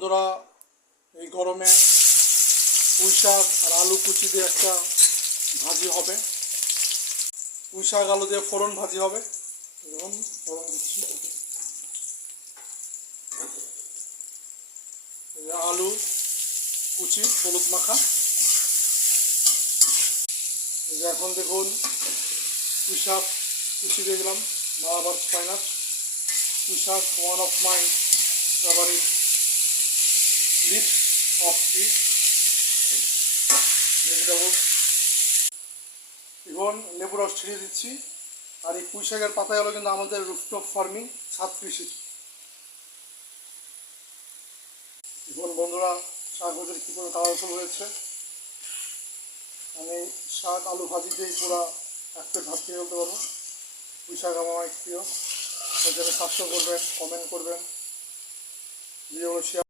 বন্ধুরা, এই গরমে পুঁই শাক আর আলু কুচি দিয়ে একটা ভাজি হবে। পুঁই শাক আলু দিয়ে ফোড়ন ভাজি হবে। এবং ফোড়ন দিচ্ছি, আলু কুচি হলুদ মাখা। এখন দেখুন পুঁই শাক কুচি দিয়ে দিলাম, আবার স্পাইনাচ। পুঁই শাক one of my favourite leaves of fish vegetable. এখন লেবু রস ছিটিয়ে দিচ্ছি। আর এই পুঁই শাকের পাতায় হলো কিন্তু আমাদের রুফটপ ফার্মিং, ছাদ কৃষি। এখন বন্ধুরা, শাক ভাজির কী করে কালারফুল হয়েছে। আমি শাক আলু ভাজি দিয়ে পুরো এক প্লেট ভাত খেয়ে ফেলতে পারবো। পুঁই শাক আমার অনেক প্রিয়। সেখানে সাবস্ক্রাইব করবেন, কমেন্ট করবেন, ভিডিওগুলো শেয়ার